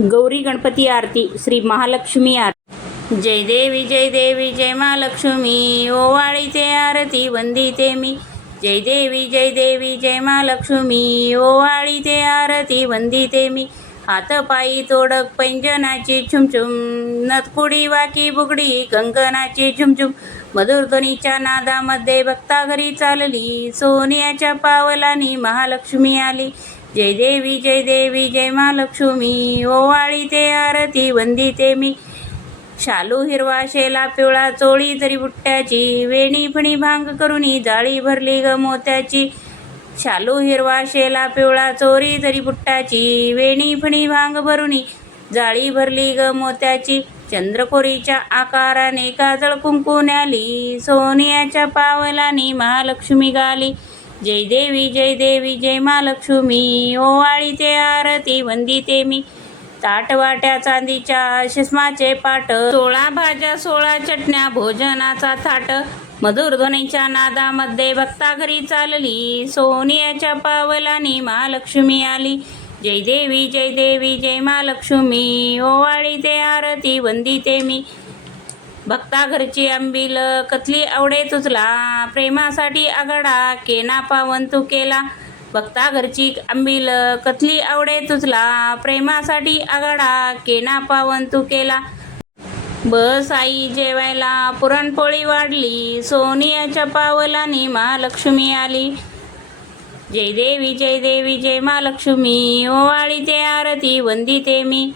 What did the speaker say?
गौरी गणपती आरती श्री महालक्ष्मी आरती। जय देवी जय महालक्ष्मी ओवाळीते आरती वंदिते मी। जय देवी जय महालक्ष्मी ओवाळीते आरती वंदिते मी। हात पायी तोडक पैंजनाची छुमछुम नथकुडी वाकी बुगडी कंकणाची झुमझुम मधुर ध्वनीच्या नादामध्ये भक्ता घरी चालली सोन्याच्या पावलानी महालक्ष्मी आली। जय देवी जय महालक्ष्मी ओवाळीते आरती वंदिते मी। शालू हिरवा शेला पिवळा चोळी तरी बुट्ट्याची वेणी फणी भांग करुनी जाळी भरली ग मोत्याची। शालू हिरवा शेला पिवळा चोरी तरी बुट्टाची वेणी फणी भांग भरुनी जाळी भरली ग मोत्याची। चंद्रकोरीच्या आकाराने काजळ कुंकून आली सोन्याच्या पावलानी महालक्ष्मी गाली। जय देवी जय महालक्ष्मी ओवाळीते आरती वंदिते मी। ताटवाट्या चांदीच्या शिस्माचे पाट 16 भाज्या 16 चटण्या भोजनाचा थाट मधुर ध्वनीच्या नादामध्ये भक्ता घरी चालली सोन्याच्या पावलानी महालक्ष्मी आली। जय देवी जय महालक्ष्मी ओवाळीते आरती वंदिते मी। भक्ता घरची आंबील कथली आवडे तुझला प्रेमासाठी आघाडा केना पावन तू केला। भक्ता घरची आंबील कथली आवडे तुझला प्रेमासाठी आघाडा केना पावन तू केला। बस आई जेवायला पुरणपोळी वाढली सोन्याच्या पावलानी महालक्ष्मी आली। जय देवी जय महालक्ष्मी ओवाळीते आरती वंदिते मी।